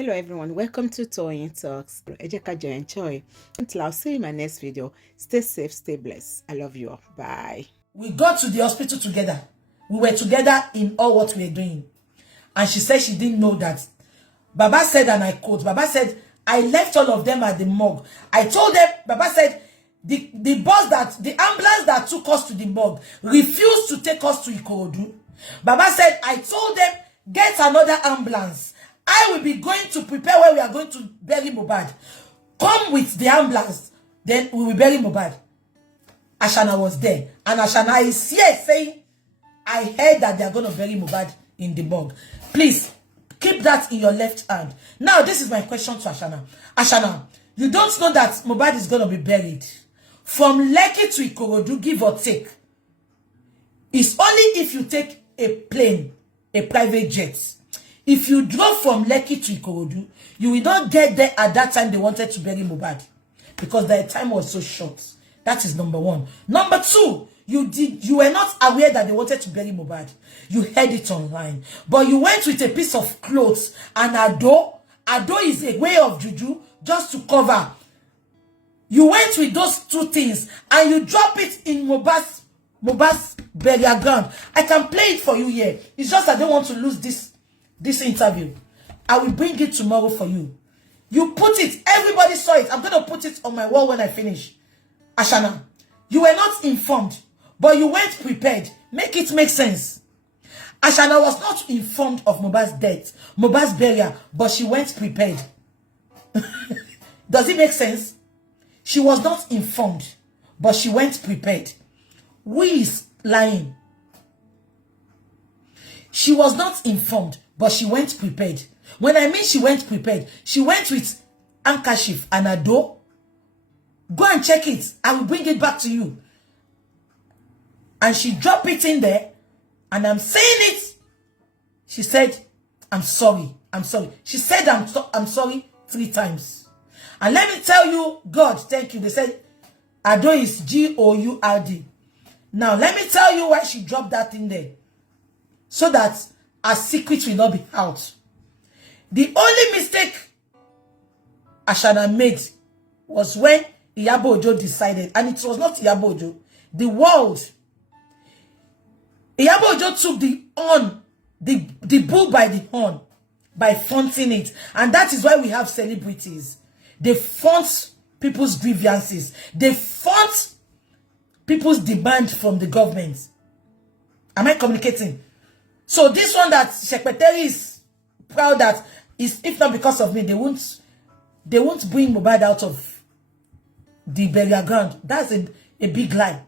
Hello everyone, welcome to Toyeen Talks. Enjoy. Until I'll see you in my next video. Stay safe, stay blessed. I love you all. Bye. We got to the hospital together. We were together in all what we were doing. And she said she didn't know that. Baba said, and I quote, Baba said, I left all of them at the morgue. I told them, Baba said, the ambulance that took us to the morgue refused to take us to Ikorodu. Baba said, I told them, get another ambulance. I will be going to prepare where we are going to bury Mohbad. Come with the ambulance, then we will bury Mohbad. Ashana was there. And Ashana is here saying, I heard that they are going to bury Mohbad in the morgue. Please, keep that in your left hand. Now, this is my question to Ashana. Ashana, you don't know that Mohbad is going to be buried. From Lekki to Ikorodu, give or take. It's only if you take a plane, a private jet. If you drove from Lekki to Ikorodu, you will not get there at that time they wanted to bury Mohbad. Because their time was so short. That is number one. Number two, you were not aware that they wanted to bury Mohbad. You heard it online. But you went with a piece of clothes and ado is a way of juju just to cover. You went with those two things and you drop it in Mohbad's burial ground. I can play it for you here. It's just I don't want to lose this interview. I will bring it tomorrow for you. You put it. Everybody saw it. I'm going to put it on my wall when I finish. Ashana, you were not informed, but you went prepared. Make it make sense. Ashana was not informed of Mohbad's death, Mohbad's burial, but she went prepared. Does it make sense? She was not informed, but she went prepared. Who is lying? She was not informed, but she went prepared. When I mean she went prepared, she went with handkerchief and a door. Go and check it. I will bring it back to you. And she dropped it in there. And I'm saying it. She said, I'm sorry. I'm sorry. She said, I'm sorry 3 times. And let me tell you, God, thank you. They said, Ado is G-O-U-R-D. Now, let me tell you why she dropped that in there. So that her secret will not be out. The only mistake Ashana made was when Iyabo Ojo decided, and it was not Iyabo Ojo, the world. Iyabo Ojo took the bull by the horn, by fronting it. And that is why we have celebrities. They front people's grievances. They front people's demand from the government. Am I communicating? So this one that Secretary is proud that is, if not because of me, they won't bring Mohbad out of the burial ground. That's a big lie.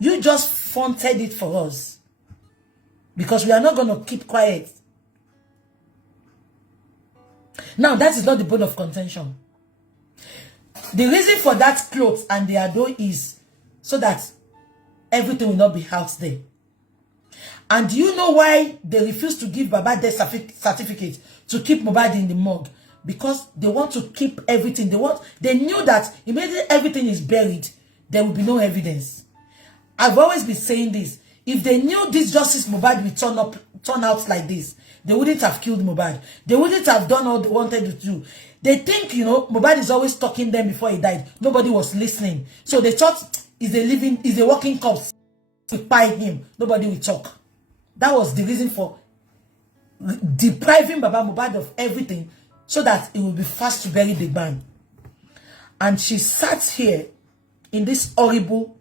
You just fronted it for us. Because we are not going to keep quiet. Now, that is not the bone of contention. The reason for that clothes and the ado is so that everything will not be out there. And do you know why they refuse to give Baba death certificate to keep Mohbad in the morgue? Because they want to keep everything. They knew that immediately everything is buried, there will be no evidence. I've always been saying this. If they knew this Justice Mohbad would turn out like this, they wouldn't have killed Mohbad. They wouldn't have done all they wanted to do. They think, Mohbad is always talking them before he died. Nobody was listening. So they thought he's a walking corpse. To buy him, nobody will talk. That was the reason for depriving Baba Mohbad of everything, so that it will be fast to bury the man. And she sat here in this horrible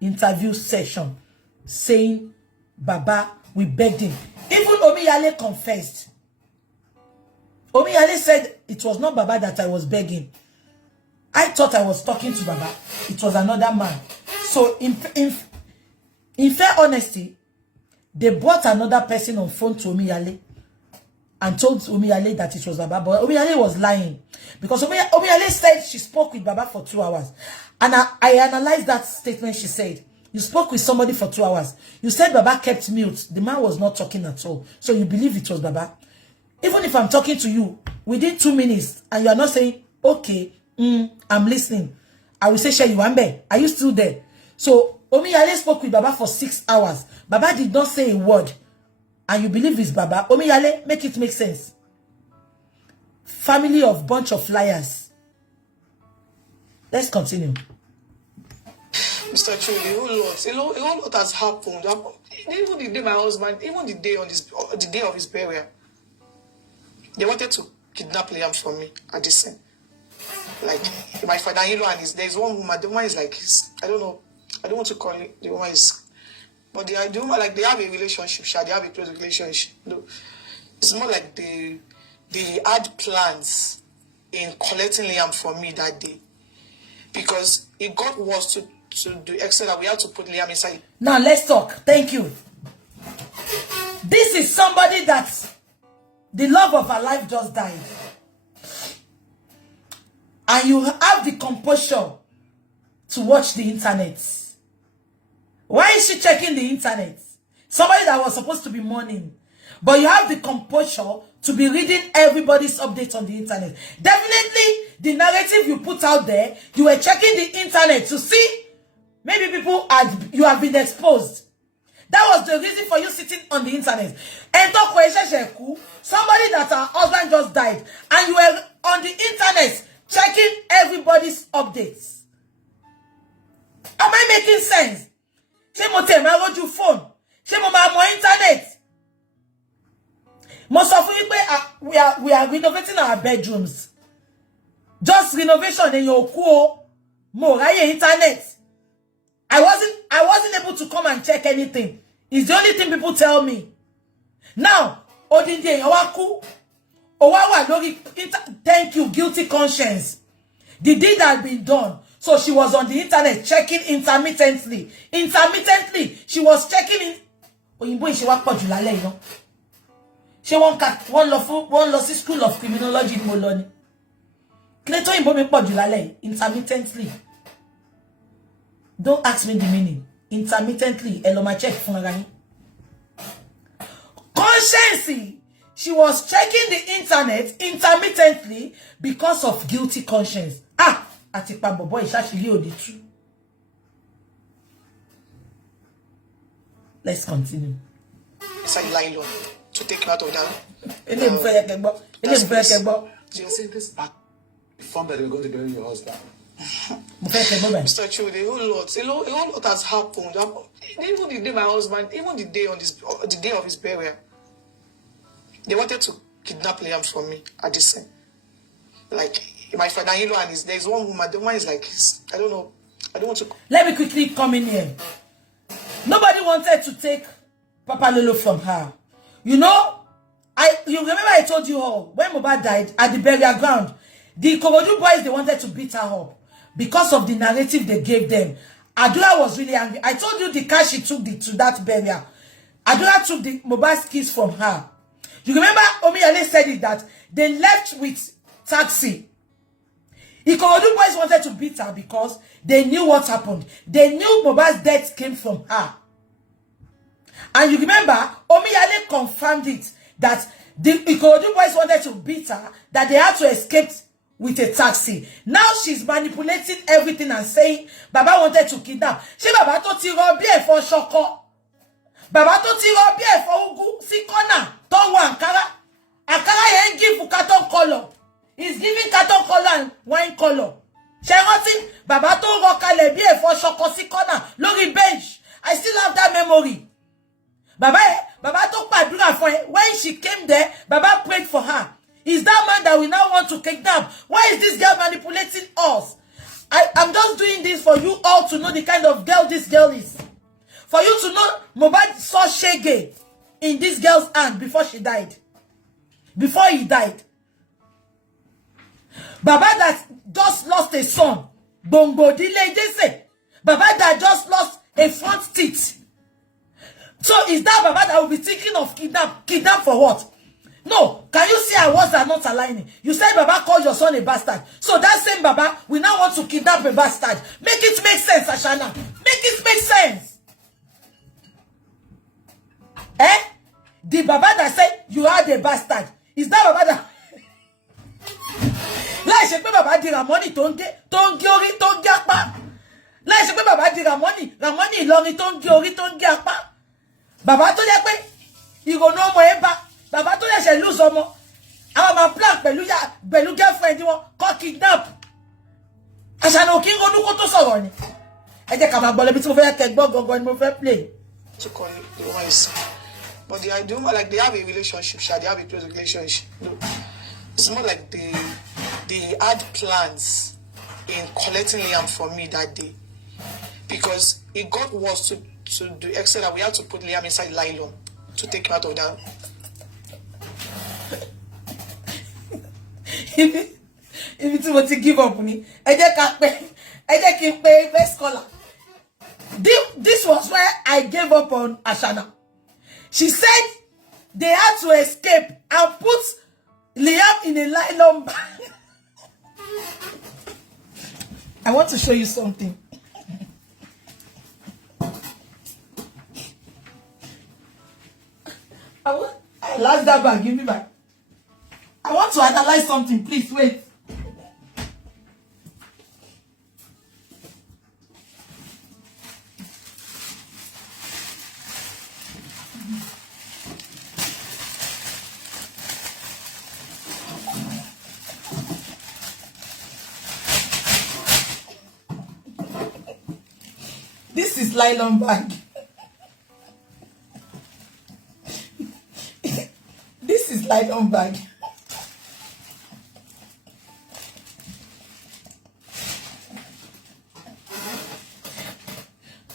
interview session saying, Baba, we begged him. Even Omiyale confessed. Omiyale said, it was not Baba that I was begging. I thought I was talking to Baba. It was another man. So in fair honesty, they brought another person on phone to Omiyale and told Omiyale that it was Baba. But Omiyale was lying. Because Omiyale said she spoke with Baba for 2 hours. And I analyzed that statement she said. You spoke with somebody for 2 hours. You said Baba kept mute. The man was not talking at all. So you believe it was Baba. Even if I'm talking to you within 2 minutes and you are not saying, okay, I'm listening, I will say, Sheyuambe, are you still there? So Omiyale spoke with Baba for 6 hours. Baba did not say a word. And you believe it's Baba. Omiyale, make it make sense. family of bunch of liars. Let's continue. Mr. Chidi, a whole lot has happened. Even the day my husband, even the day of his burial, they wanted to kidnap Liam from me at this scene. Like my father-in-law and there's one woman. The woman is like I don't know. I don't want to call it. The woman is, but the woman, like, they have a relationship. They have a close relationship. No, it's more like they had plans in collecting Liam from me that day, because it got worse to the extent that we had to put Liam inside. Now let's talk. Thank you. This is somebody that the love of her life just died, and you have the composure to watch the internet. Why is she checking the internet? Somebody that was supposed to be mourning, but you have the composure to be reading everybody's updates on the internet. Definitely, the narrative you put out there, you were checking the internet to see maybe you have been exposed. That was the reason for you sitting on the internet. And somebody that her husband just died, and you were on the internet checking everybody's updates. Am I making sense? She mo te ma roju phone. She mo ma mo internet. Most of we are renovating our bedrooms. Just renovation in your cool mo raye internet. I wasn't able to come and check anything. It's the only thing people tell me. Now, Odinde Owaku, Owawa Lori, thank you, guilty conscience. The deed had been done. So she was on the internet checking intermittently. Intermittently, she was checking in. Oyinbo she work for Julale, you know. She one lossy school of criminology in Moloni. Kleto Oyinbo me for Julale intermittently. Don't ask me the meaning. Intermittently, Eloma check for conscience. She was checking the internet intermittently because of guilty conscience. Atipa bobo is actually oditu. Let's continue. Inside Nylon to take him out of that. So you're saying this back form that you're going to bury your husband? Mr. Chudi, a whole lot has happened. Even the day my husband, even the day of his burial, they wanted to kidnap Liam from me at this scene. Like my father-in-law and there's one woman. The woman is like I don't know. I don't want to. Let me quickly come in here. Nobody wanted to take Papa Lolo from her. You know, you remember I told you all when Mohbad died at the burial ground, the Korodu boys, they wanted to beat her up because of the narrative they gave them. Adura was really angry. I told you the car she took to that burial. Adura took the Mohbad's keys from her. You remember Omiyale said it that they left with taxi. The Korodu boys wanted to beat her because they knew what happened. They knew Mohbad's death came from her. And you remember, Omiyale confirmed it, that the Ikorodu boys wanted to beat her, that they had to escape with a taxi. Now she's manipulating everything and saying, Baba wanted to kidnap. She Baba to ti robi for Shoko. Baba to ti robi for Ugu, si kona, Tongo Ankara. Ankara yen give carton color. He's giving carton color and wine color. She Baba to roka le bie for Shoko si kona, lori bench. I still have that memory. Baba took Padura for her. When she came there, Baba prayed for her. Is that man that we now want to kidnap? Why is this girl manipulating us? I'm just doing this for you all to know the kind of girl this girl is. For you to know Mohbad saw Shege in this girl's hand before she died. Before he died. Baba that just lost a son. Bongo delay, they say. Baba that just lost a front teeth. So is that Baba that will be thinking of kidnap? Kidnap for what? No. Can you see our words are not aligning? You said Baba called your son a bastard. So that same Baba, we now want to kidnap a bastard. Make it make sense, Ashana. Make it make sense. The Baba that said you are the bastard. Is that Baba that... Là, je peux Baba dire Ramoni, tonge ori, tonge akpa. Là, je peux Baba dire Ramoni, lori, tonge ori, tonge akpa. Baba to ya pe, igo no mo eba. Baba to ya se lose omo. Our plan pẹ̀lú girlfriend wọn kọ́ kidnap. Àṣànà kí n ronú kó tó sọ̀rọ̀ ni. Ẹ jẹ́ ká máa gbọ́ lẹ́bi tí mo fẹ́ kẹ́ gbọ́ gangan ni mo fẹ́ play. To call it the one you see. But the idea, like they have a relationship, they have a close relationship. No. It's more like they had plans in collecting Liam from me that day. Because it got worse to the extent that we had to put Liam inside Nylon to take him out of that. If it's what to give up me, I just can't pay best scholar. This was where I gave up on Ashana. She said they had to escape and put Liam in a nylon bag. I want to show you something. I lost that bag. Give me back. I want to analyze something. Please wait. This is nylon bag. This is nylon bag.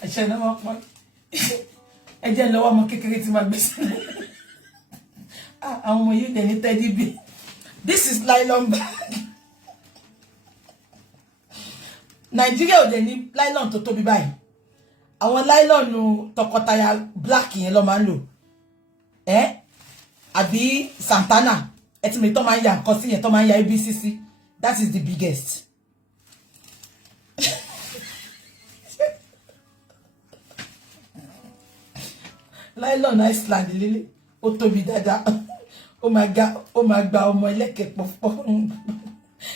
I shall never want. I just know I'm kicking my business. I'm you then teddy bear. This is nylon bag. Nigeria ò dé ní nylon tó tóbi báyìí. Àwọn nylon tọkọtaya black yẹn ló máa ń lò. Àbí Santana. Ẹ ti me tó máa ń ya nǹkan sí yẹn tó máa ń ya ABCC. That is the biggest. Nylon Iceland lele. Ó tóbi dáadáa. Oh my God. Oh my God. Ọmọ ẹlẹ́kẹ̀ pọ̀pọ̀.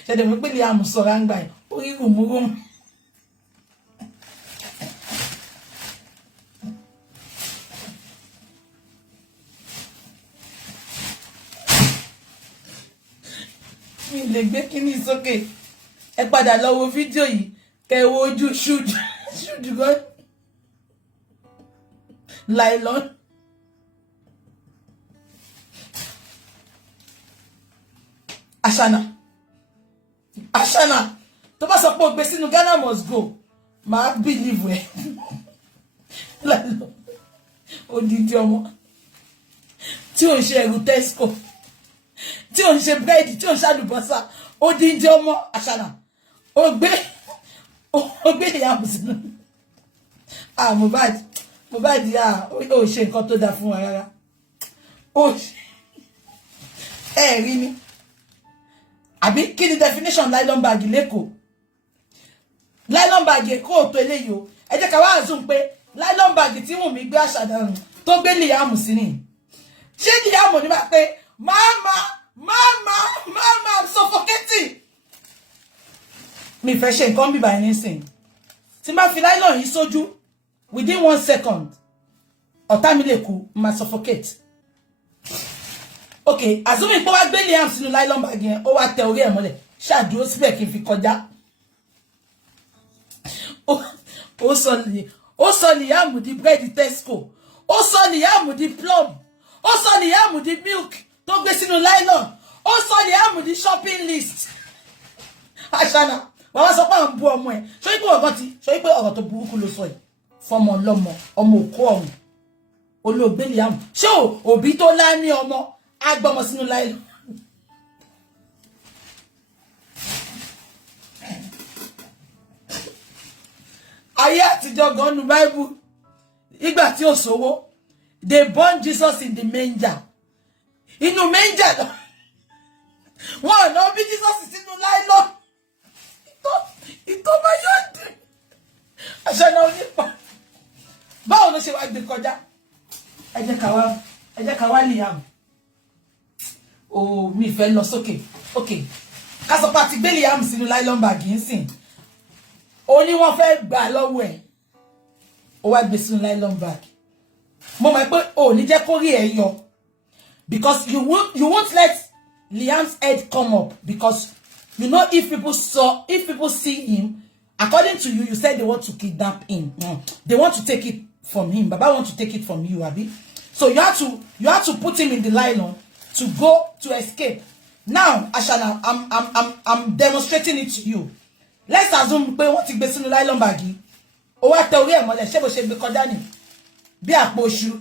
Ṣé de mo pé Liam sọ̀rọ̀ ngba yẹn. Ó rí rùmúrùmù. Mi lè gbé kíní sókè. Ẹ padà lọ wo fídíò yìí. Kẹ́ wo ojú ṣúdù gan. Nylon. Ashana. Tó bá sọ pé o gbé sínú Ghana must go. Ma believe we. Nylon. Odidi ọmọ. Tí ó ń ṣe ẹrù Tesco. Tí ó ń ṣe bread, tí ó ń ṣe àlùbọ́sà. Odidi ọmọ Ashana. Ó gbé Liam sínú. Mohbad ya ó ṣe nǹkan tó dá fún wa rárá. Ó rí ni. Àbí kí ni definition nylon bag leko? Nylon bag ko tó eléyìí o. Ẹ jẹ́ ká wá assume pé nylon bag tí Wunmi gbé Àṣàdá tó gbé Liam sí ni. Ṣé Liam ní bá pé mama I'm suffocating. Mi fẹ́ ṣe nǹkan bí báyìí nísìn. Tí má fi nylon yìí sójú within 1 second. Ọ̀tá mi lè kú, ma suffocate. Okay, assuming pé wá gbé Liam sínú nylon bag yẹn, ó wá tẹ orí ẹ̀ mọ́lẹ̀. Ṣá dúró síbẹ̀ kí n fi kọjá. Ó sọ Liam di bread Tesco. Ó sọ Liam di plum. Ó sọ Liam di milk tó gbé sínú nylon. Ó sọ Liam di shopping list. Ashana, wá sọ pé an bu ọmọ ẹ̀. Ṣó ipe ọ̀rọ̀ tó burúkú ló sọ yìí. Fọmọ lọ́mọ, ọmọ òkú ọ̀run. Olóògbé Liam. Ṣé òbí tó lá ní ọmọ agbọ́mọ sínú nylon. Ayé àtijọ́ gan nu Bible. Ìgbà tí ó sówó, they born Jesus in the manger. Inú manger lọ. Wọ́n lọ bí Jesus sínú nylon. Ìtọ́ máa yóò dé. Àṣànà onípa. Báwo ló ṣe wá gbé kọjá? Ẹ jẹ́ ká wá Liam. Oh, mi fẹ́ lọ sókè. Okay. Ká sọ pé a ti gbé Liam sínú nylon bag yìí sìn. Ó ní wọ́n fẹ́ gbà lọ́wọ́ ẹ̀. Ó wá gbé sínú nylon bag. Mo mọ̀ pé ó ní jẹ́ kó rí ẹ yọ. Because you won't let Liam's head come up because you know if people see him, according to you, you said they want to kidnap him. They want to take it from him. Baba want to take it from you, Abi. So you have to put him in the nylon to go to escape. Now, Ashana, I'm demonstrating it to you. Let's assume pé wọ́n ti gbé sínú nylon bag. Ó wá tẹ orí ẹ̀ mọ́lẹ̀ ṣé bó ṣe gbé kọjá ni. Bí àpò iṣu.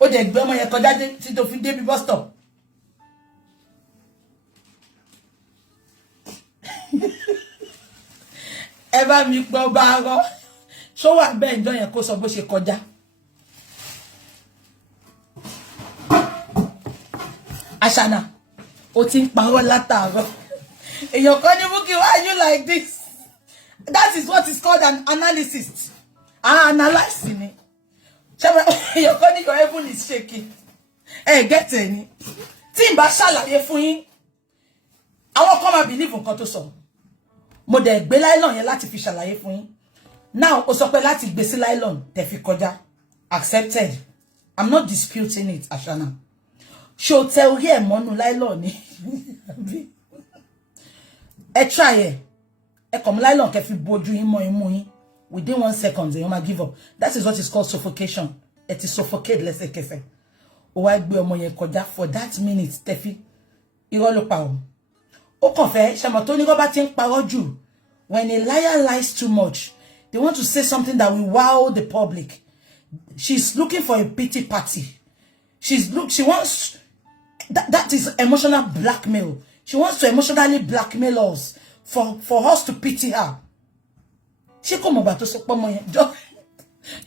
Ó dẹ̀ gbé ọmọ yẹn kọjá tí tó fi dé bí bus stop. Ẹ bá mi pọ̀ bá rọ. Ṣó wà bẹ́ẹ̀ ǹjọ́ yẹn kó sọ bó ṣe kọjá. Ashana, ó ti ń parọ́ látàárọ̀. Èèyàn kan ní Bukky, why are you like this? That is what is called an analysis. Analyzing it. Èèyàn kan ní your heaven is shaking. Get any. Tí n bá ṣàlàyé fún yín. Àwọn kan máa believe nǹkan tó sọ. Mo dẹ̀ gbé nylon yẹn láti fi ṣàlàyé fún yín. Now, ó sọ pé láti gbé sí nylon tẹ́ fi kọjá. Accepted. I'm not disputing it, Ashana. Show tell here monu nylon ni. Try it. Come nylon ke fi boju yin mo imu yin. Within 1 second, you might give up. That is what is called suffocation. It is suffocate, let's say kefe. O wa gbe omo yen kọjá for that minute tefi. Irọ́ ló pa o. O kàn fẹ́ ṣe mo tó ní go ba tin parọ́ jù. When a liar lies too much, they want to say something that will wow the public. She's looking for a pity party. She wants that is emotional blackmail. She wants to emotionally blackmail us for us to pity her. She come over to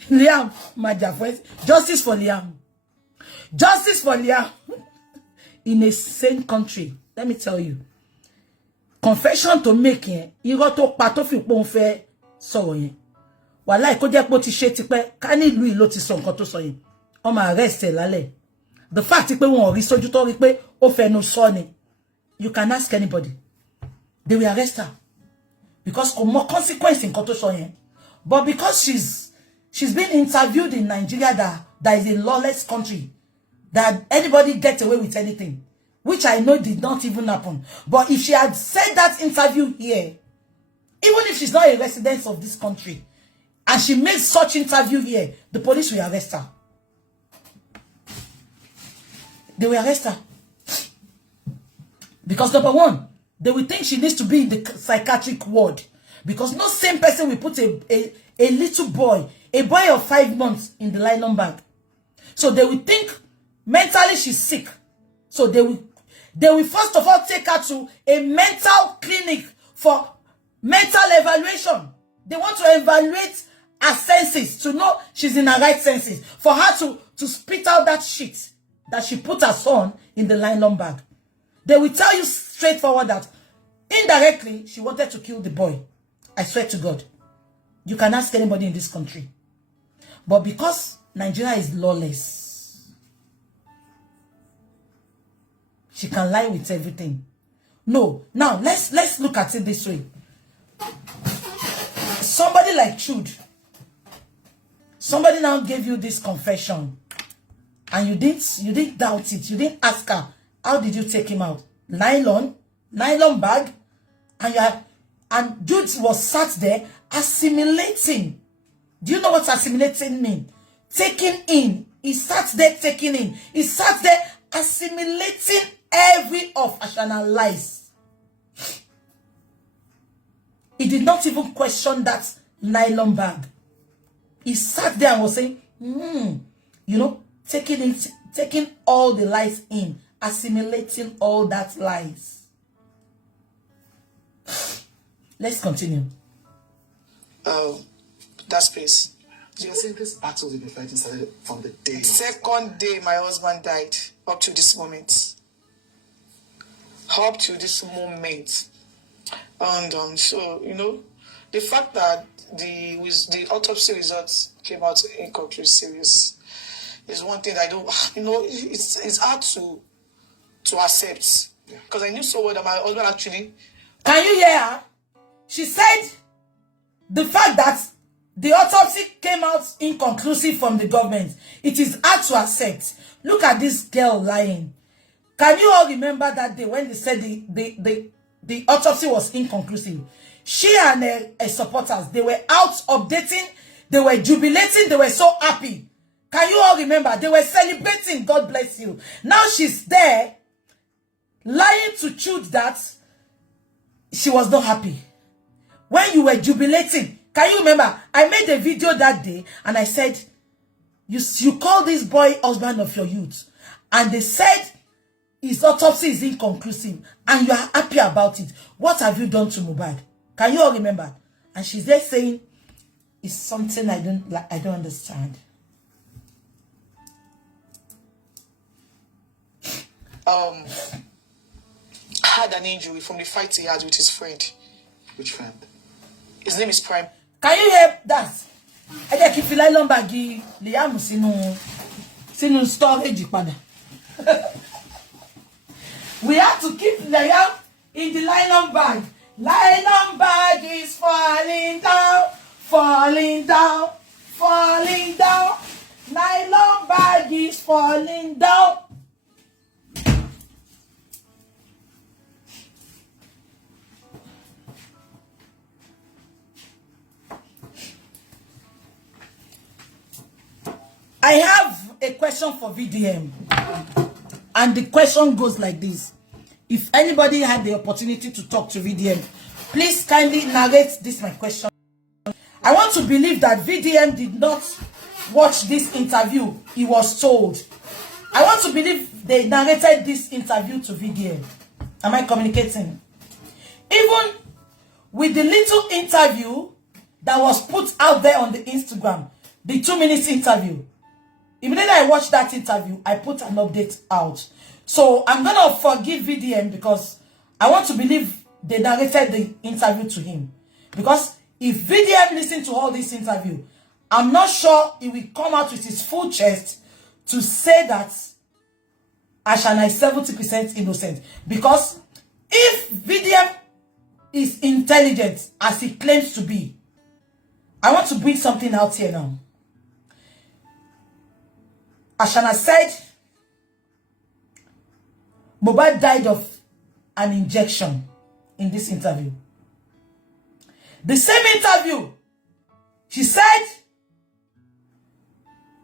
Liam, my dear friend, justice for Liam. Justice for Liam. In a sane country, let me tell you. Confession to make yẹn, irọ́ tó pa tó fi pon fẹ́ sọ̀rọ̀ yẹn. Wàláhì kó jẹ́ pé ó ti ṣe tipẹ́, ká ní ìlú ló ti sọ nǹkan tó sọ yẹn. Ó máa arrest ẹ lálẹ́. The fact pé wọ́n rí sójú tó rí pé ó fẹnu sọ ni. You can ask anybody. They will arrest her. Because more consequence in nǹkan tó sọ yẹn. But because she's been interviewed in Nigeria that is a lawless country, that anybody gets away with anything, which I know did not even happen. But if she had said that interview here, even if she's not a resident of this country, and she makes such interview here, the police will arrest her. They will arrest her. Because number one, they will think she needs to be in the psychiatric ward. Because no same person will put a little boy, a boy of 5 months in the nylon bag. So they will think mentally she's sick. So they will first of all take her to a mental clinic for mental evaluation. They want to evaluate her senses to know she's in her right senses. For her to spit out that shit that she put her son in the nylon bag. They will tell you straightforward that indirectly she wanted to kill the boy. I swear to God. You can ask anybody in this country. But because Nigeria is lawless, she can lie with everything. No. Now, let's look at it this way. Somebody like Chud, somebody now gave you this confession, and you didn't doubt it. You didn't ask her, how did you take him out? Nylon bag, and Jude was sat there assimilating. Do you know what assimilating means? Taking in. He sat there taking in. He sat there assimilating every of Ashana's lies. He did not even question that nylon bag. He sat there and was saying, you know, taking all the lies in, assimilating all that lies. Let's continue. That space. So you're saying this battle you've been fighting started from the day. Second day my husband died, up to this moment. Up to this moment. And so, you know, the fact that the autopsy results came out inconclusive is one thing I don't, you know, it's hard to accept. Because I knew so well that my husband actually... Can you hear her? She said the fact that the autopsy came out inconclusive from the government, it is hard to accept. Look at this girl lying. Can you all remember that day when they said the autopsy was inconclusive? She and her supporters, they were out updating, they were jubilating, they were so happy. Can you all remember? They were celebrating, God bless you. Now she's there, lying to truth that she was not happy. When you were jubilating, can you remember? I made a video that day and I said, you call this boy husband of your youth. And they said his autopsy is inconclusive and you are happy about it. What have you done to Mohbad? Can you all remember? And she's there saying, it's something I don't understand. Had an injury from the fight he had with his friend. Which friend? His name is Prime. Can you hear that? I just keep Nylon bagi Liam Sinu storage pada. We have to keep Liam in the nylon bag. Nylon bag is falling down, falling down, falling down. Nylon bag is falling down. I have a question for VDM. And the question goes like this. If anybody had the opportunity to talk to VDM, please kindly narrate this my question. I want to believe that VDM did not watch this interview he was told. I want to believe they narrated this interview to VDM. Am I communicating? Even with the little interview that was put out there on the Instagram, the 2 minutes interview, immediately I watched that interview, I put an update out. So I'm going to forgive VDM because I want to believe they narrated the interview to him. Because if VDM listened to all this interview, I'm not sure he will come out with his full chest to say that Ashana is 70% innocent. Because if VDM is intelligent as he claims to be, I want to bring something out here now. Ashana said Mohbad died of an injection in this interview. The same interview, she said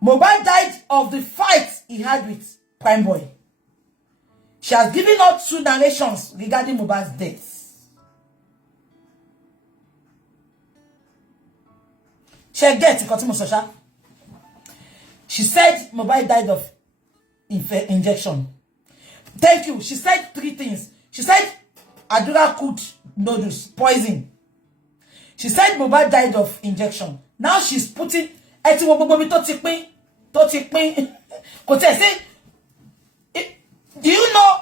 Mohbad died of the fight he had with Prime Boy. She has given out 2 narrations regarding Mohbad's death. She gets it, she said Mohbad died of injection. Thank you. She said 3 things. She said Adura cooked noodles, poison. She said Mohbad died of injection. Now she's putting do you know,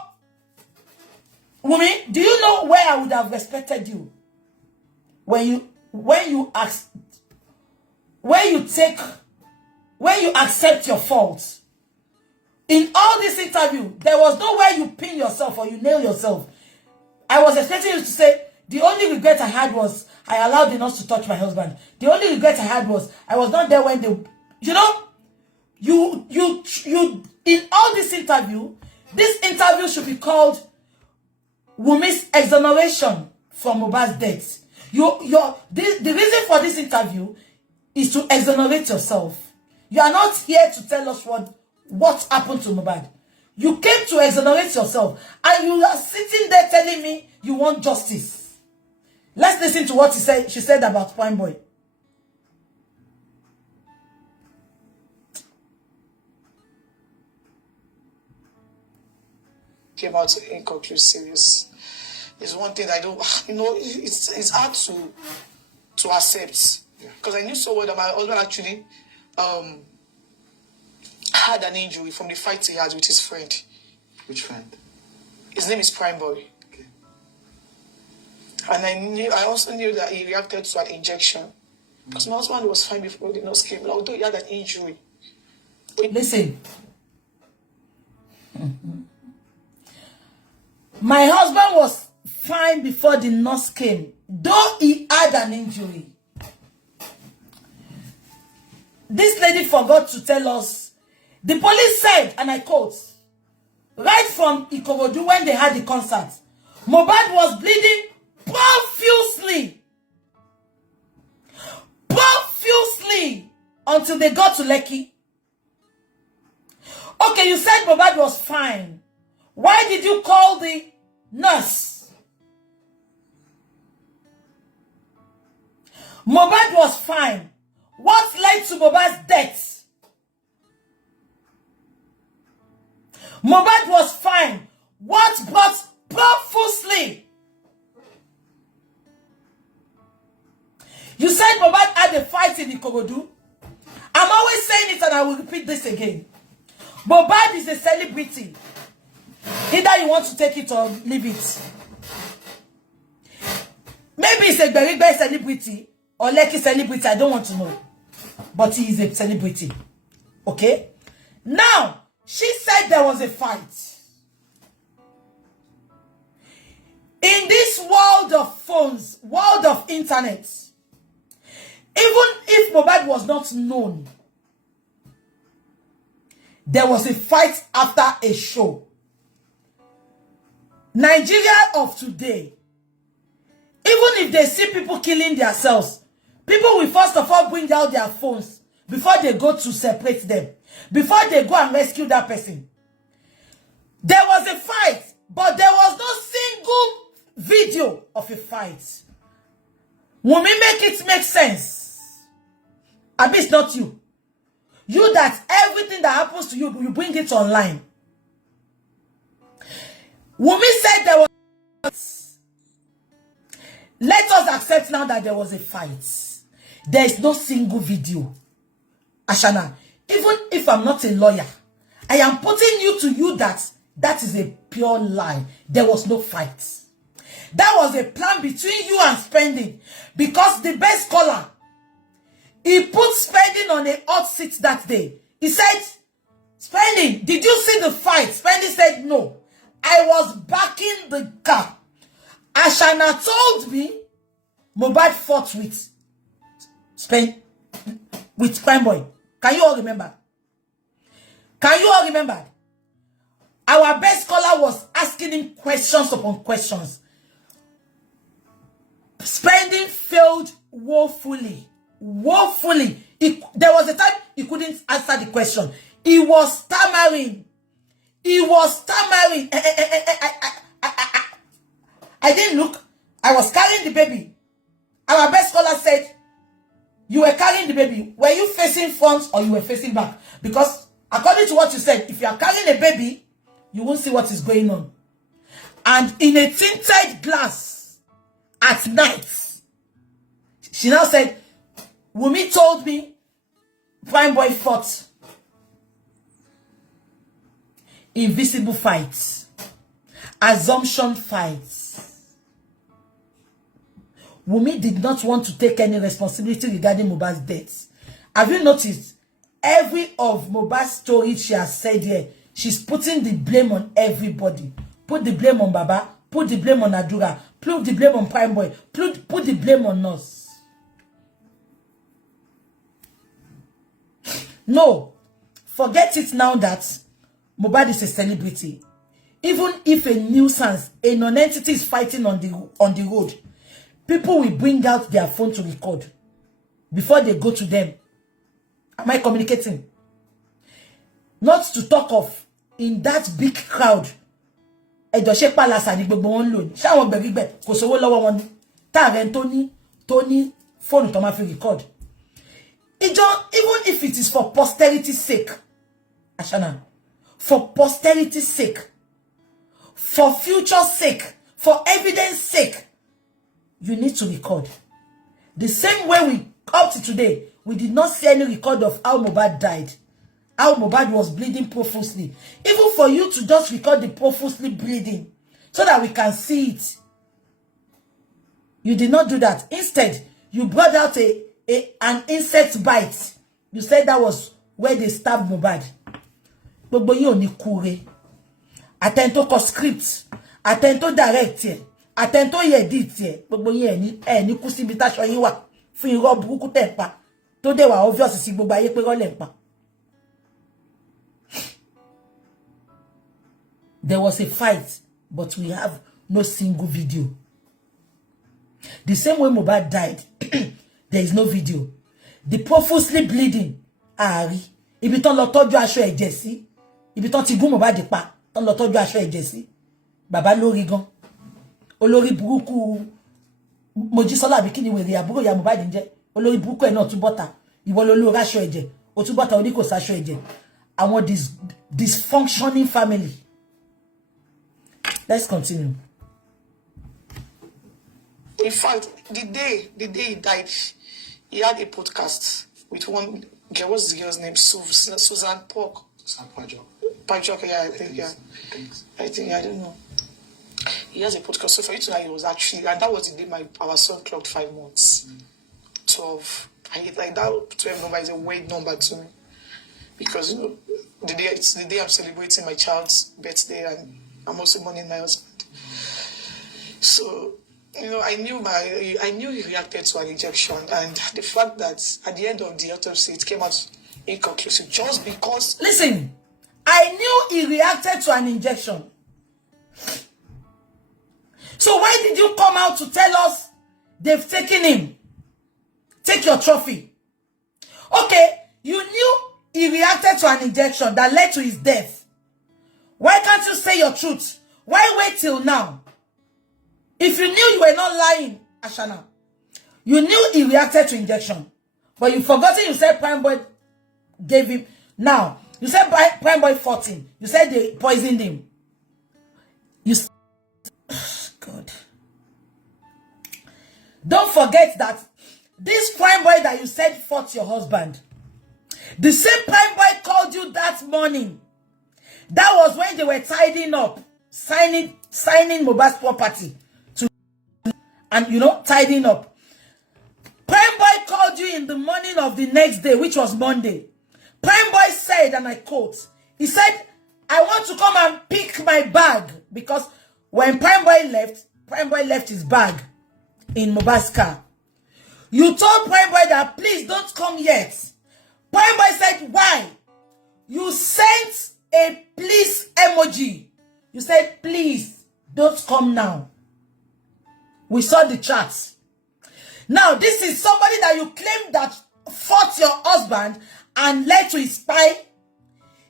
Wunmi, do you know where I would have respected you? When you accept your faults. In all this interview, there was no way you pin yourself or you nail yourself. I was expecting you to say, the only regret I had was I allowed the nurse to touch my husband. The only regret I had was I was not there when they, you know, you in all this interview should be called Wunmi's exoneration from Mohbad's death. The reason for this interview is to exonerate yourself. You are not here to tell us what happened to Mohbad. You came to exonerate yourself, and you are sitting there telling me you want justice. Let's listen to what she said about Prime Boy. Came out inconclusive. It's one thing I don't, it's hard to accept. Because I knew so well that my husband actually had an injury from the fight he had with his friend. Which friend? His name is Prime Boy. Okay. And I also knew that he reacted to an injection. Because my husband was fine before the nurse came, although he had an injury. Listen. My husband was fine before the nurse came, though he had an injury. This lady forgot to tell us. The police said, and I quote, right from Ikorodu when they had the concert, Mohbad was bleeding profusely. Profusely until they got to Lekki. Okay, you said Mohbad was fine. Why did you call the nurse? Mohbad was fine. What led to Mohbad's death? Mohbad was fine. What brought profusely? You said Mohbad had a fight in Ikorodu. I'm always saying it and I will repeat this again. Mohbad is a celebrity. Either you want to take it or leave it. Maybe it's a very bad celebrity or Lekki celebrity. I don't want to know. But he is a celebrity. Okay? Now, she said there was a fight. In this world of phones, world of internet, even if Mohbad was not known, there was a fight after a show. Nigeria of today, even if they see people killing themselves, people will first of all bring out their phones before they go to separate them, before they go and rescue that person. There was a fight, but there was no single video of a fight. Wunmi, make it make sense. I mean, it's not you. You that everything that happens to you, you bring it online. Wunmi said there was. Let us accept now that there was a fight. There is no single video. Ashana, even if I'm not a lawyer, I am putting you that that is a pure lie. There was no fight. That was a plan between you and Spending. Because the best scholar, he put Spending on a hot seat that day. He said, Spending, did you see the fight? Spending said, no. I was backing the car. Ashana told me Mohbad fought with Prime Boy. Can you all remember? Can you all remember? Our best scholar was asking him questions upon questions. Spending failed woefully. Woefully. There was a time he couldn't answer the question. He was stammering. He was stammering. I didn't look. I was carrying the baby. Our best scholar said, you were carrying the baby. Were you facing front or you were facing back? Because according to what you said, if you are carrying a baby, you won't see what is going on. And in a tinted glass at night, she now said, Wunmi told me Prime Boy fought. Invisible fights. Assumption fights. Wunmi did not want to take any responsibility regarding Mohbad's death. Have you noticed? Every of Mohbad's stories she has said here, she's putting the blame on everybody. Put the blame on Baba. Put the blame on Adura. Put the blame on Prime Boy. Put the blame on us. No. Forget it now that Mohbad is a celebrity. Even if a nuisance, a non-entity is fighting on the road, people will bring out their phone to record before they go to them. Am I communicating? Not to talk of in that big crowd. Edoshe Palasa ni gbogbo won lo ni. Sha won berigbe kò sówó lọ́wọ́ wọn ni. Ta re Tony phone to ma fi record. Even if it is for posterity's sake. Ashana, for posterity's sake, for future's sake, for evidence sake, you need to record. The same way we up to today, we did not see any record of how Mohbad died. How Mohbad was bleeding profusely. Even for you to just record the profusely bleeding so that we can see it. You did not do that. Instead, you brought out an insect bite. You said that was where they stabbed Mohbad. Gbogbo yin ò ní kure. Atento ko script. Atento direct here. Atento edit here. Gbogbo yin ní kú síbi táṣọ yín wà. Fún irọ́ burúkú tẹ́ pa. Tó dé wà obvious sí gbogbo ayé pé rọ́ lẹ́ pa. There was a fight, but we have no single video. The same way Mohbad died, there is no video. The profusely bleeding, Ari. Ibi ton lọ tọ́jú aṣọ ẹ̀jẹ̀ sí. Ibi ton ti gún Mohbad pa, ton lọ tọ́jú aṣọ ẹ̀jẹ̀ sí. Bàbá lórí gan. Olórí burúkú Mojísọ́lá àbí kíni wèrè àbúrò ya Mohbad ńjẹ́. Olórí burúkú ẹ̀ náà tún bọ́ta. Ìwọ ló lórí aṣọ ẹ̀jẹ̀, ó tún bọ́ta oní kò sáṣọ ẹ̀jẹ̀. Àwọn dysfunctioning family. Let's continue. In fact, the day he died, he had a podcast with one girl. What's the girl's name? Susan Pork. Sam Pajok. Pajok, yeah, I think, yeah. I don't know. He has a podcast. So for you to know, it was actually, and that was the day our son clocked 5 months. 12. I hate like that 12 number is a weird number to me. Because, you know, it's the day I'm celebrating my child's birthday and I'm also mourning my husband. So, you know, I knew he reacted to an injection, and the fact that at the end of the autopsy it came out inconclusive just because. Listen, I knew he reacted to an injection. So why did you come out to tell us they've taken him? Take your trophy. Okay, you knew he reacted to an injection that led to his death. Why can't you say your truth? Why wait till now? If you knew you were not lying, Ashana, you knew he reacted to injection, but you forgot you said Prime Boy gave him. Now, you said Prime Boy 14. You said they poisoned him. God. Don't forget that this Prime Boy that you said fought your husband, the same Prime Boy called you that morning. That was when they were tidying up, signing Mohbad's property. And, you know, tidying up. Prime Boy called you in the morning of the next day, which was Monday. Prime Boy said, and I quote, he said, I want to come and pick my bag. Because when Prime Boy left his bag in Mohbad's car. You told Prime Boy that, please don't come yet. Prime Boy said, why? You sent a please emoji. You said, please don't come now. We saw the chats. Now, this is somebody that you claim that fought your husband and led to his spy.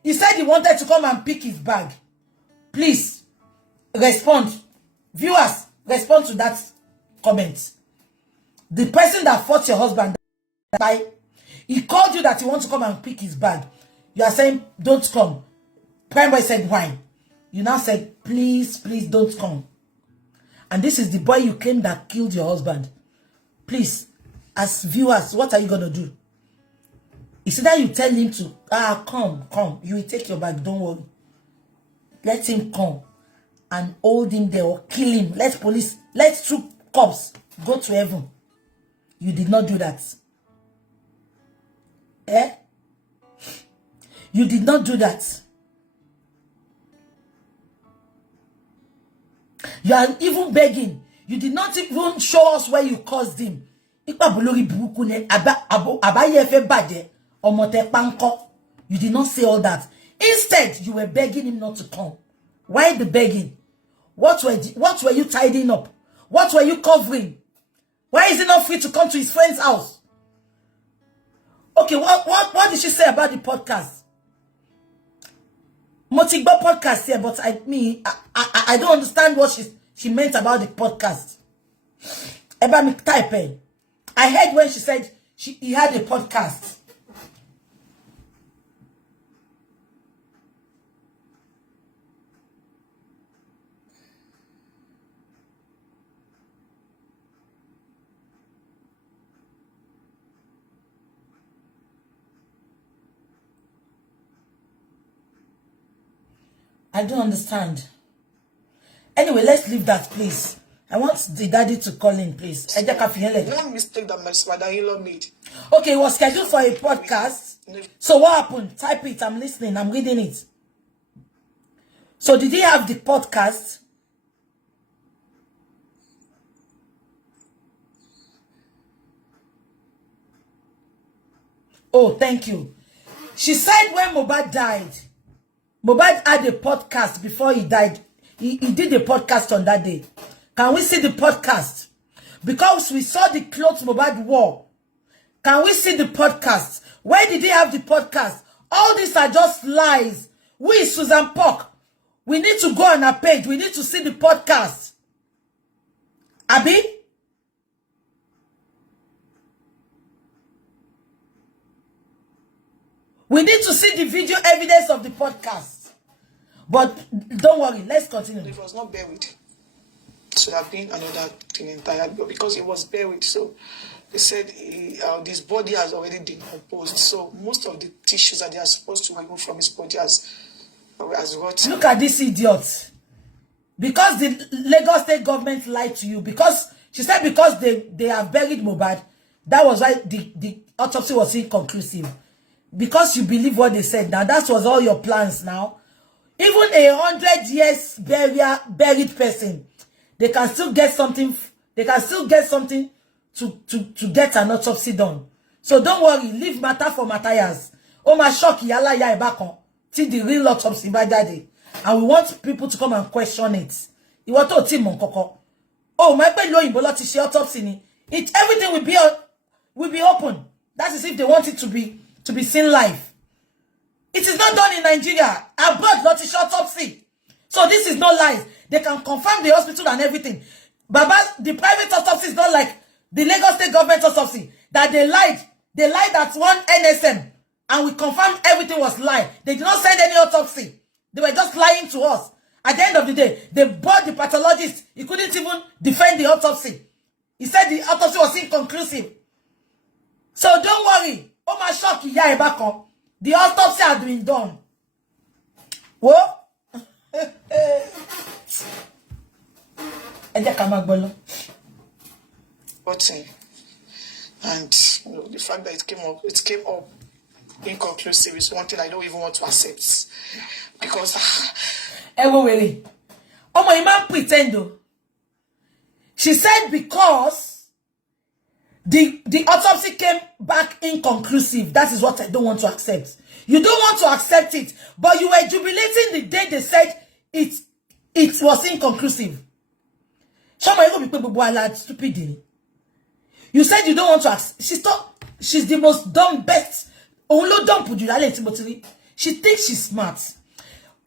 He said he wanted to come and pick his bag. Please, respond. Viewers, respond to that comment. The person that fought your husband, he called you that he wants to come and pick his bag. You are saying, don't come. Prime Boy said, why? You now said, please, please don't come. And this is the boy you claim that killed your husband. Please, as viewers, what are you going to do? Is it that you tell him to, come. You will take your bag, don't worry. Let him come and hold him there or kill him. Let 2 cops go to heaven. You did not do that. You did not do that. You are even begging. You did not even show us where you caused him. You did not say all that. Instead, you were begging him not to come. Why the begging? What were you tidying up? What were you covering? Why is he not free to come to his friend's house? Okay, what did she say about the podcast? Motigba podcast here, but I don't understand what she meant about the podcast. Eba me type. I heard when she said he had a podcast. I don't understand. Anyway, let's leave that, please. I want the daddy to call in, please. One mistake that my father-in-law made. Okay, it was scheduled for a podcast. So what happened? Type it. I'm listening. I'm reading it. So did he have the podcast? Oh, thank you. She said when Mohbad died, Mohbad had a podcast before he died. He did a podcast on that day. Can we see the podcast? Because we saw the clothes Mohbad wore. Can we see the podcast? Where did he have the podcast? All these are just lies. We, Susan Park, we need to go on our page. We need to see the podcast. Abi? We need to see the video evidence of the podcast. But don't worry, let's continue. It was not buried. It should have been another thing entirely, but because it was buried, so they said his body has already decomposed. So most of the tissues that they are supposed to remove from his body has rotten. Look at this idiot. Because the Lagos state government lied to you. Because she said because they have buried Mohbad, that was why the autopsy was inconclusive. Because you believe what they said. Now that was all your plans now. Even 100 years buried person, they can still get something. They can still get something to get an autopsy done. So don't worry, leave matter for Matthias. Oh my shock, yala ya ibakon. Till the real autopsy by daddy. And we want people to come and question it. You want to team on koko. Oh my bed low ti she autopsy ni. Everything will be open. That is if they want it to be seen live. It is not done in Nigeria. Abroad, not a autopsy. So this is not lies. They can confirm the hospital and everything. Baba, the private autopsy is not like the Lagos state government autopsy. That they lied. They lied at one NSM. And we confirmed everything was lie. They did not send any autopsy. They were just lying to us. At the end of the day, they brought the pathologist. He couldn't even defend the autopsy. He said the autopsy was inconclusive. So don't worry. Oh my shock, yeah, back on. The autopsy has been done. What? And you know, the fact that it came up inconclusive is one thing I don't even want to accept. Because wait. Oh my man pretend though. She said because the autopsy came back inconclusive. That is what I don't want to accept. You don't want to accept it, but you were jubilating the day they said it was inconclusive. Stupid. You said you don't want to accept. She's the most dumb best. She thinks she's smart.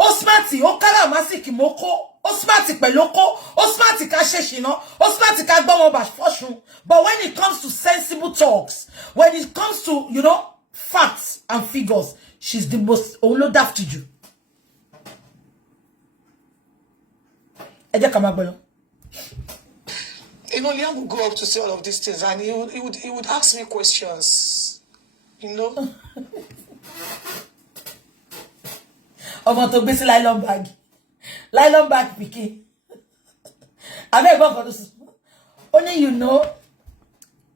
O smarty, o karamasi kimoko, o smarty peloko, o smarty kasheshino, o smarty kagbomo bashfoshun. But when it comes to sensible talks, when it comes to, you know, facts and figures, she's the most daft to you. You know, Liam would go up to say all of these things and he would ask me questions. You know? Ọmọ tó gbé sí nylon bag pikin. Only you know,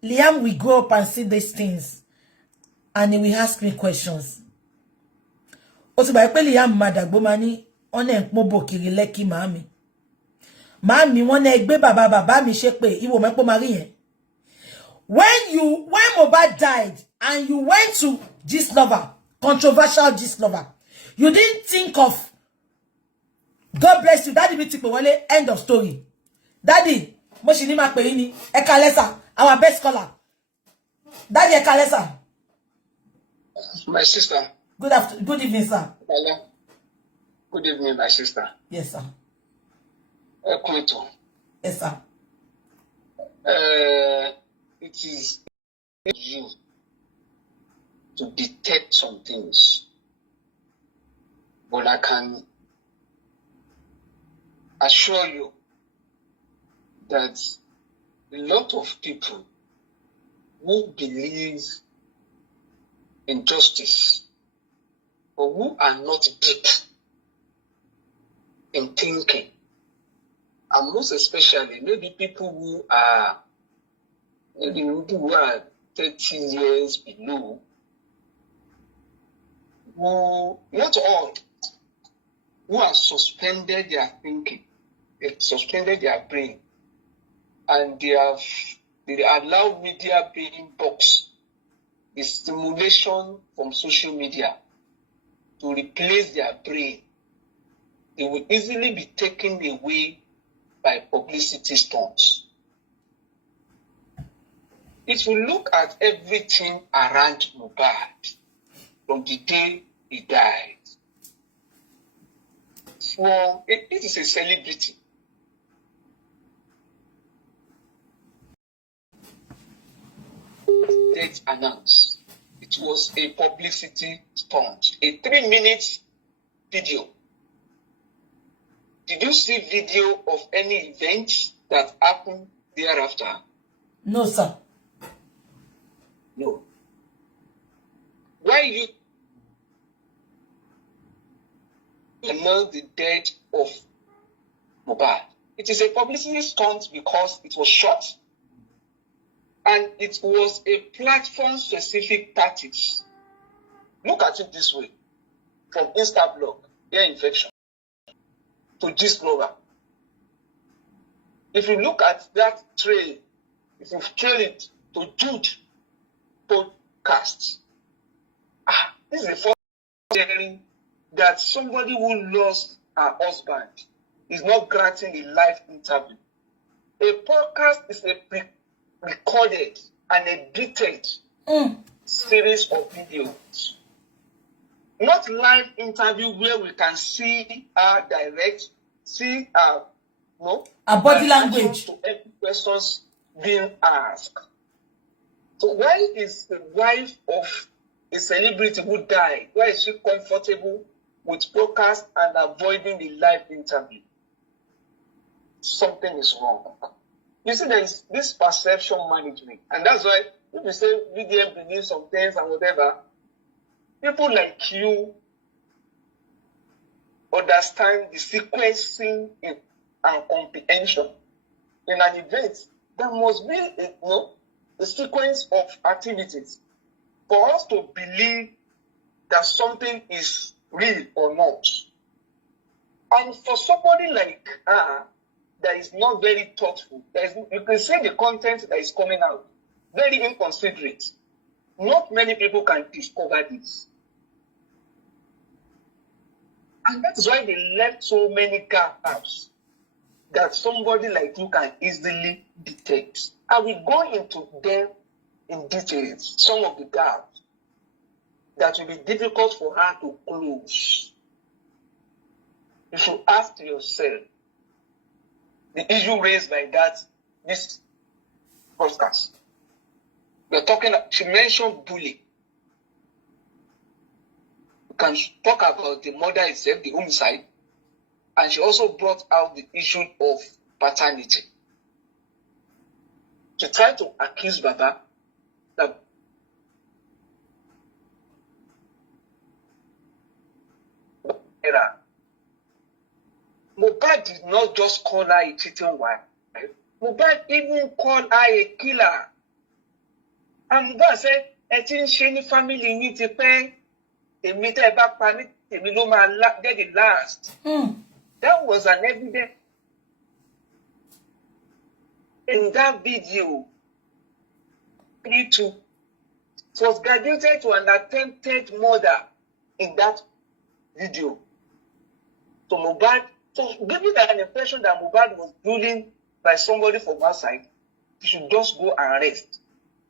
Liam will grow up and see these things, and he will ask me questions. O ti gba pe Liam madagbo mani ona npobo kiri Lekki mami. Mami wọ́n na egbe baba mi ṣépè iwo mo po mari yẹn. When Mohbad died and you went to Gist Lover, controversial Gist Lover, you didn't think of God bless you. Daddy, end of story. Daddy, mo ṣì ní máa pè yín ni. Ẹ káalẹ́ sir, our best caller. Daddy, ẹ káalẹ́ sir. My sister. Good evening, sir. Hello. Good evening, my sister. Yes, sir. Yes, sir. It is you to detect some things. But I can assure you that a lot of people who believe in justice, but who are not deep in thinking, and most especially maybe people who are 30 years below, who, not all, who have suspended their thinking, they suspended their brain, and they allow media brain box, the stimulation from social media, to replace their brain They will easily be taken away by publicity stunts. If you look at everything around Mohbad from the day he died, it is a celebrity. Death announced. It was a publicity stunt. A 3-minute video. Did you see video of any events that happened thereafter? No, sir. No. Why you announce the death of Mohbad? It is a publicity stunt because it was short and it was a platform-specific tactics. Look at it this way. From Instablog, ear infection, to this program. If you look at that trail, if you trail it to Jude podcast, this is the first hearing that somebody who lost her husband is not granting a live interview. A podcast is a recorded and edited series of videos. Not live interview where we can see her direct, see her, a body language to every questions being asked. So why is the wife of a celebrity who died, why is she comfortable with broadcast and avoiding the live interview? Something is wrong. You see, there is this perception management, and that's why if you say VDM believes some things and whatever, people like you understand the sequencing and comprehension. In an event, there must be a sequence of activities for us to believe that something is real or not. And for somebody like her that is not very thoughtful, you can see the content that is coming out, very inconsiderate. Not many people can discover this. And that's why they left so many gaps that somebody like you can easily detect. I will go into them in details, some of the gaps that will be difficult for her to close. You should ask yourself the issue raised by this podcast. We're talking, she mentioned bullying. We can talk about the murder itself, the homicide, and she also brought out the issue of paternity. She tried to accuse Baba that Mohbad did not just call her a cheating wife. Mohbad even called her a killer. And Mohbad said, "Ẹ ti ń ṣe ní family yín ti pẹ́, èmi tẹ́ ẹ bá pa mí, èmi ló máa get the last." That was an evidence in that video. It was graduated to an attempted murder in that video. So Mohbad, giving an impression that Mohbad was bullied by somebody from outside, you should just go and arrest.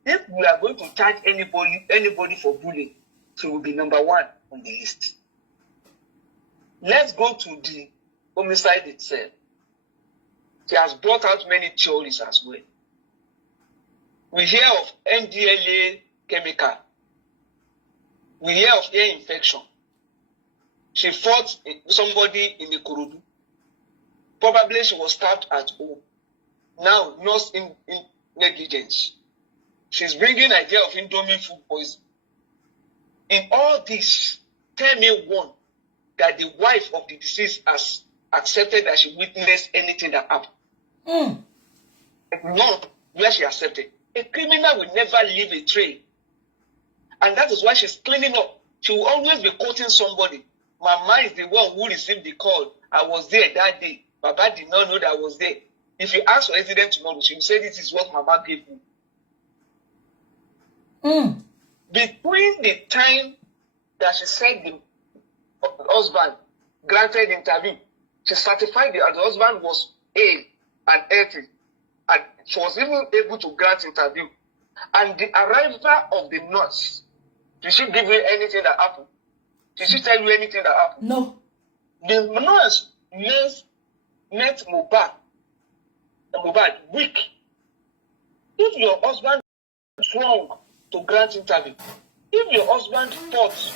If we are going to charge anybody for bullying, she will be number one on the list. Let's go to the homicide itself. She has brought out many theories as well. We hear of NDLA chemical. We hear of ear infection. She fought somebody in Ikorodu. Probably she was stabbed at home. Now, nurse in negligence. She's bringing idea of Indomie food poison. In all this, tell me one, that the wife of the deceased has accepted that she witnessed anything that happened. None where she accepted. A criminal will never leave a trail. And that is why she's cleaning up. She will always be quoting somebody. Mama is the one who received the call. I was there that day. Baba did not know that I was there. If you ask for resident tomorrow, she will say this is what Mama gave me. Between the time that she said the husband granted interview She certified that the husband was A and healthy, and she was even able to grant interview. And the arrival of the nurse, did she give you anything that happened? Did she tell you anything that happened? No. The nurse met Mohbad weak. If your husband is strong to grant interview, if your husband fought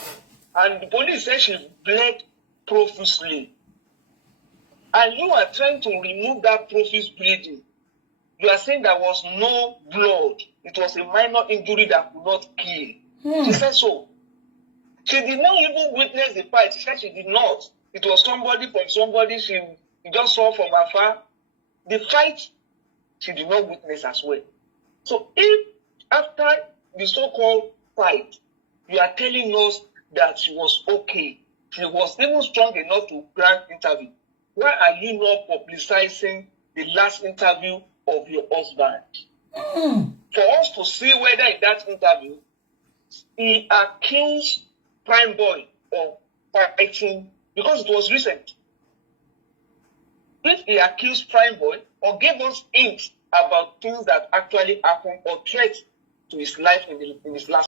and the police said she bled profusely, and you are trying to remove that profuse bleeding, you are saying there was no blood. It was a minor injury that could not kill. She said so. She did not even witness the fight. She said she did not. It was somebody from somebody she just saw from afar. The fight, she did not witness as well. So if after the so-called fight, you are telling us that she was okay, she was even strong enough to grant interview, why are you not publicizing the last interview of your husband? For us to see whether in that interview he accused Prime Boy of fighting, because it was recent. If he accused Prime Boy or gave us hints about things that actually happened or threats to his life in his last,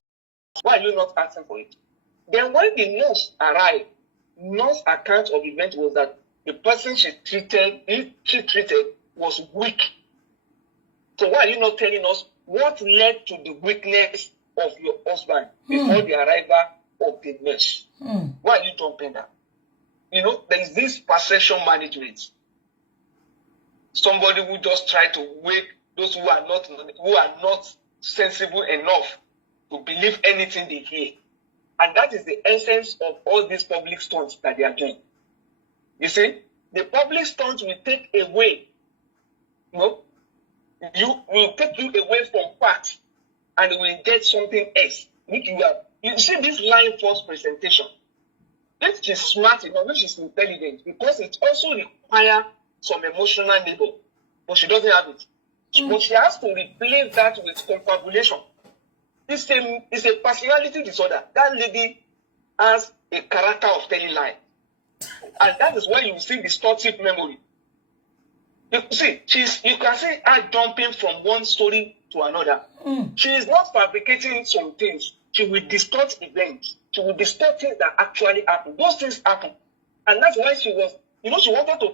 why are you not asking for it? Then when the nurse arrived, nurse account of the event was that the person she treated was weak. So why are you not telling us what led to the weakness of your husband before the arrival of the nurse? Why are you jumping that? You know, there is this perception management. Somebody who just try to wake those who are not sensible enough to believe anything they hear. And that is the essence of all these public stunts that they are doing. You see, the public stunts will take away, will take you away from facts and will get something else. Which you see this line force presentation. If she's smart enough, if she's intelligent, because it also requires some emotional labor, but she doesn't have it. But she has to replace that with confabulation. It's a personality disorder. That lady has a character of telling lies. And that is why you see distorted memory. You see, you can see her jumping from one story to another. She is not fabricating some things. She will distort events. She will distort things that actually happen. Those things happen. And that's why she wanted to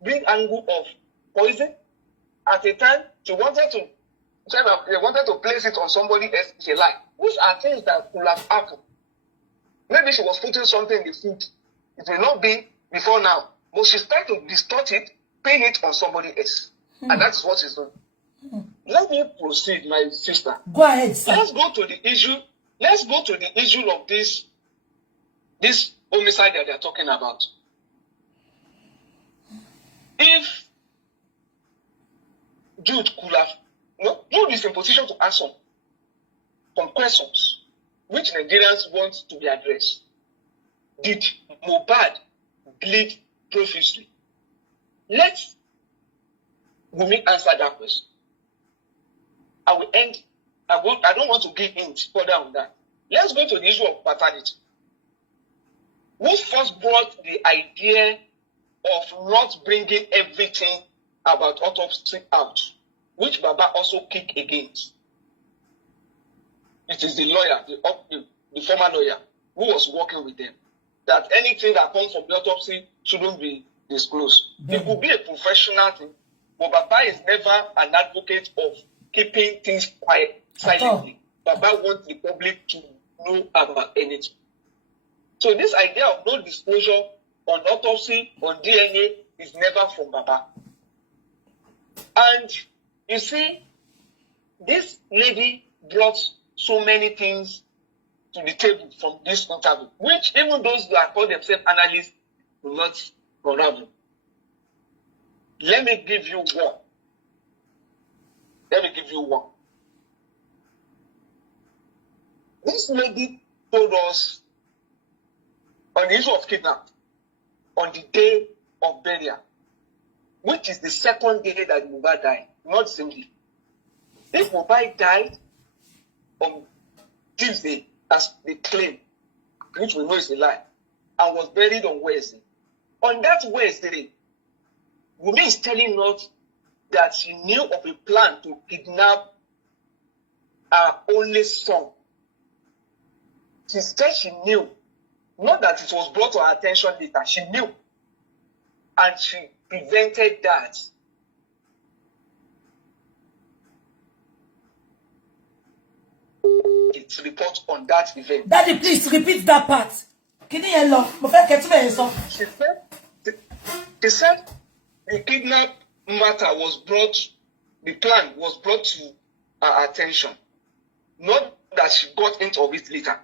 bring angle of poison. At a time, they wanted to place it on somebody else. She lied. Which are things that could have happened. Maybe she was putting something in the food. It will not be before now. But she's trying to distort it, pin it on somebody else. And that's what she's doing. Let me proceed, my sister. Go ahead, sir. Let's go to the issue of this homicide that they're talking about. If Jude could have, Jude is in position to answer some questions which Nigerians want to be addressed. Did Mohbad bleed profusely? Let Wunmi answer that question. I will end. I don't want to give hints further on that. Let's go to the issue of paternity. Who first brought the idea of not bringing everything about autopsy out, which Baba also kicked against? It is the lawyer, the former lawyer, who was working with them, that anything that comes from the autopsy shouldn't be disclosed. It could be a professional thing, but Baba is never an advocate of keeping things quiet, silently. Baba wants the public to know about anything. So this idea of no disclosure on autopsy, on DNA, is never from Baba. And you see, this lady brought so many things to the table from this interview, which even those that call themselves analysts will not unravel. Let me give you one. This lady told us on the issue of kidnapping on the day of burial, which is the second day that Mohbad died, not simply. If Mohbad died on Tuesday, as they claim, which we know is a lie, and was buried on Wednesday, on that Wednesday, Wunmi is telling us that she knew of a plan to kidnap her only son. She said she knew, not that it was brought to her attention later. She knew, and she prevented that. It's report on that event. Daddy, please repeat that part. Can you hear love? She said the kidnap matter was brought, the plan was brought to her attention. Not that she got into it later.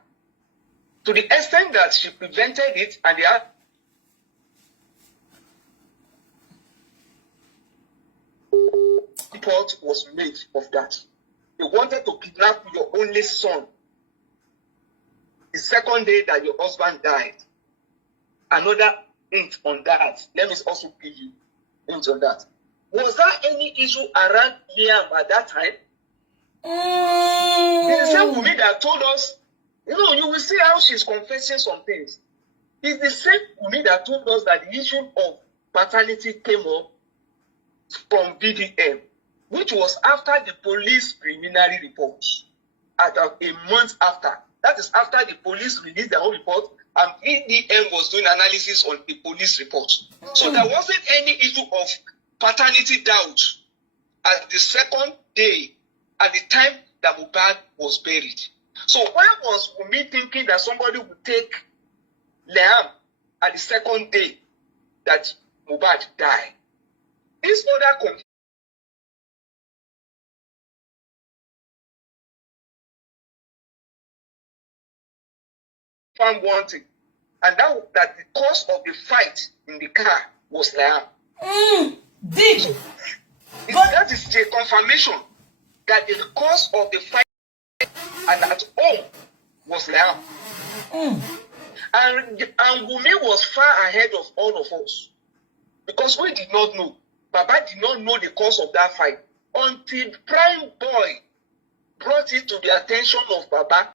To the extent that she prevented it, and the report was made of that. They wanted to kidnap your only son the second day that your husband died. Another hint on that. Let me also give you hint on that. Was there any issue around Liam at that time? It's the same Wunmi that told us, you will see how she's confessing some things. It's the same Wunmi that told us that the issue of paternity came up from BDM, which was after the police preliminary report, at a month after. That is after the police released their own report and BDM was doing analysis on the police report. So there wasn't any issue of paternity doubt at the second day, at the time that Mohbad was buried. So why was Wunmi thinking that somebody would take Liam at the second day that Mohbad died? This other confirmed one thing, and that the cause of the fight in the car was Liam. Deep. That is the confirmation that the cause of the fight and at home was Liam. And Wunmi was far ahead of all of us, because we did not know. Baba did not know the cause of that fight until Prime Boy brought it to the attention of Baba